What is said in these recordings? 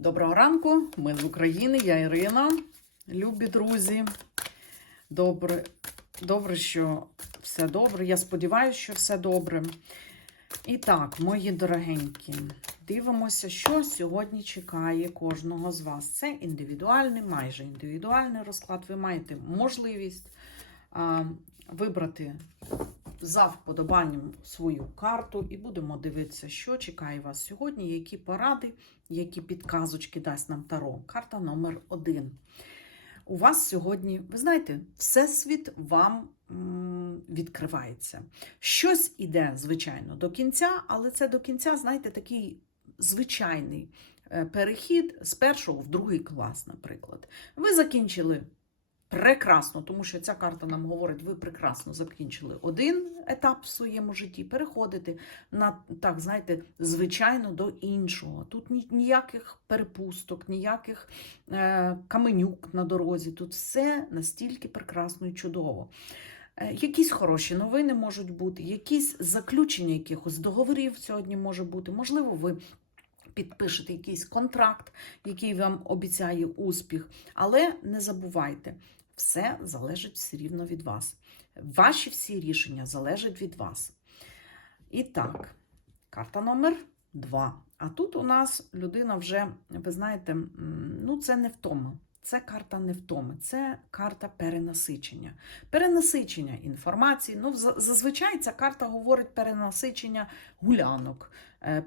Доброго ранку, ми з України, я Ірина. Любі друзі. Добре, добре, що все добре. Я сподіваюся, що все добре. І так, мої дорогенькі, дивимося, що сьогодні чекає кожного з вас. Це індивідуальний, майже індивідуальний розклад. Ви маєте можливість а, вибрати за вподобанням свою карту, і будемо дивитися, що чекає вас сьогодні, які поради, які підказочки дасть нам Таро. Карта номер один. У вас сьогодні, ви знаєте, всесвіт вам відкривається. Щось іде, звичайно, до кінця, але це до кінця, знаєте, такий звичайний е, перехід з першого в другий клас, наприклад. Ви закінчили прекрасно, тому що ця карта нам говорить, ви прекрасно закінчили один етап в своєму житті, переходите на так, знаєте, звичайно до іншого. Тут ніяких перепусток, ніяких е, каменюк на дорозі. Тут все настільки прекрасно і чудово. Е, Якісь хороші новини можуть бути, якісь заключення якихось договорів сьогодні може бути. Можливо, ви підпишете якийсь контракт, який вам обіцяє успіх. Але не забувайте, все залежить все рівно від вас. Ваші всі рішення залежать від вас. І так, карта номер два. А тут у нас людина вже, ви знаєте, ну це не втома. Це карта не втоми, це карта перенасичення. Перенасичення інформації. Ну, зазвичай ця карта говорить перенасичення гулянок,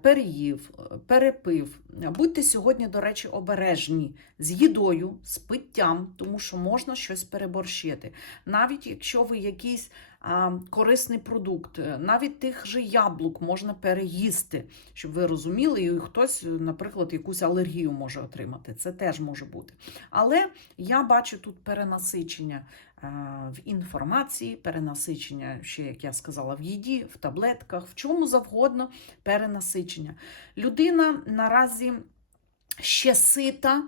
переїв, е, перепив. Будьте сьогодні, до речі, обережні з їдою, з питтям, тому що можна щось переборщити. Навіть якщо ви якийсь а, корисний продукт, е, навіть тих же яблук можна переїсти, щоб ви розуміли, і хтось, е, наприклад, якусь алергію може отримати. Це теж може бути. Але я бачу тут перенасичення е, в інформації, перенасичення, ще, як я сказала, в їді, в таблетках, в чому завгодно перенасичення. Людина наразі ще сита,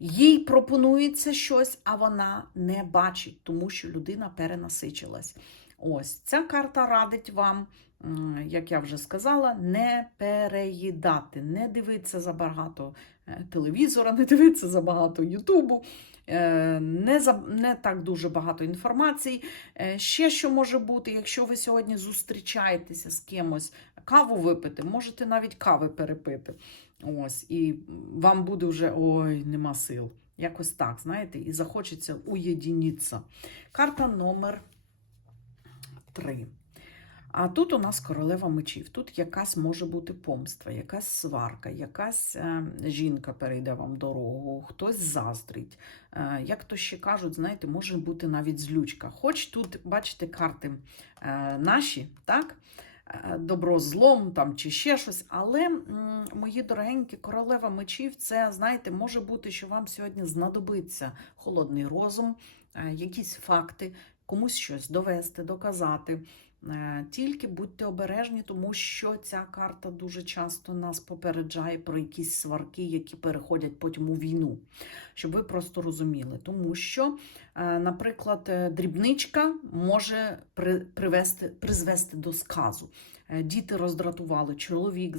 їй пропонується щось, а вона не бачить, тому що людина перенасичилась. Ось ця карта радить вам, як я вже сказала, не переїдати, не дивитися забагато е, телевізора, не дивитися забагато Ютубу. е, Не, за, не так дуже багато інформації. Е, Ще що може бути, якщо ви сьогодні зустрічаєтеся з кимось, каву випити, можете навіть кави перепити. Ось, і вам буде вже ой, нема сил. Якось так, знаєте, і захочеться уєдінитися. Карта номер 3. А тут у нас королева мечів. Тут якась може бути помста, якась сварка, якась е, жінка перейде вам дорогу, хтось заздрить. Е, як то ще кажуть, знаєте, може бути навіть злючка. Хоч тут, бачите, карти е, наші, так? Добро злом там чи ще щось. Але, мої дорогенькі, королева мечів, це, знаєте, може бути, що вам сьогодні знадобиться холодний розум, якісь факти, комусь щось довести, доказати. Е, Тільки будьте обережні, тому що ця карта дуже часто нас попереджає про якісь сварки, які переходять потім у війну. Щоб ви просто розуміли. Тому що, е, наприклад, е, дрібничка може привести, призвести до сказу. Діти роздратували, чоловік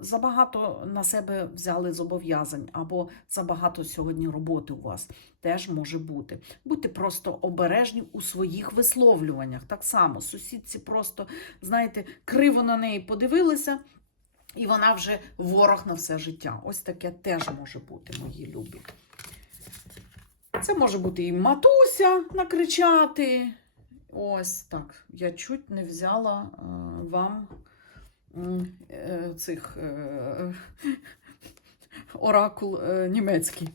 забагато на себе взяли зобов'язань, або забагато сьогодні роботи у вас теж може бути. Будьте просто обережні у своїх висловлюваннях. Так само сусідці просто, знаєте, криво на неї подивилися, і вона вже ворог на все життя. Ось таке теж може бути, мої любі. Це може бути і матуся накричати. Ось так. Я чуть не взяла е, вам е, цих е, оракул е, німецький.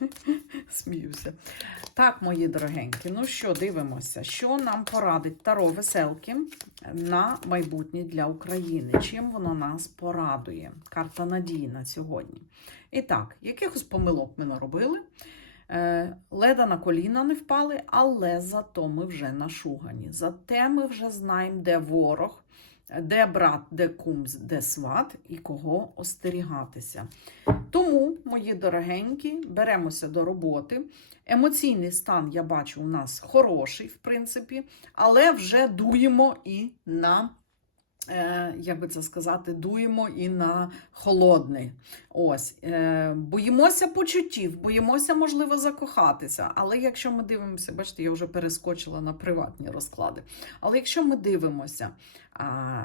Сміюся. Так, мої дорогенькі, ну що, дивимося, що нам порадить Таро Веселки на майбутнє для України. Чим воно нас порадує? Карта надії на сьогодні. І так, якихось помилок ми наробили. Е, Леда на коліна не впали, але зато ми вже нашугані. Зате ми вже знаємо, де ворог, де брат, де кум, де сват і кого остерігатися. Тому, мої дорогенькі, беремося до роботи. Емоційний стан, я бачу, у нас хороший, в принципі, але вже дуємо і на як би це сказати, дуємо і на холодний. Ось, е, боїмося почуттів, боїмося, можливо, закохатися. Але якщо ми дивимося, бачите, я вже перескочила на приватні розклади. Але якщо ми дивимося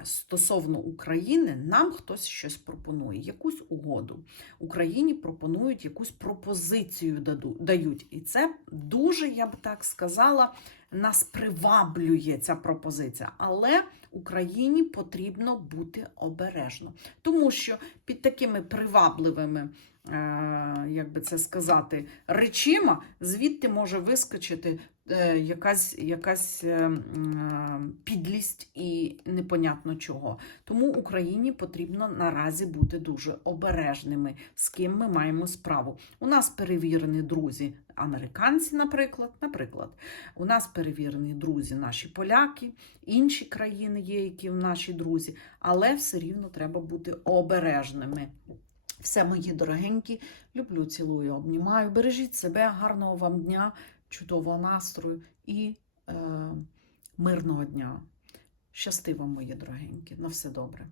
стосовно України, нам хтось щось пропонує, якусь угоду. Україні пропонують якусь пропозицію дають. І це дуже, я б так сказала, нас приваблює ця пропозиція. Але Україні потрібно бути обережно, тому що під такими привабливими, як би це сказати, речима звідти може вискочити е, якась, якась е, підлість і непонятно чого. Тому Україні потрібно наразі бути дуже обережними, з ким ми маємо справу. У нас перевірені друзі американці, наприклад, наприклад. У нас перевірені друзі наші поляки, інші країни є, які наші друзі, але все рівно треба бути обережними. Все, мої дорогенькі, люблю, цілую, обнімаю. Бережіть себе, гарного вам дня, чудового настрою і е, мирного дня. Щасти вам, мої дорогенькі. На все добре.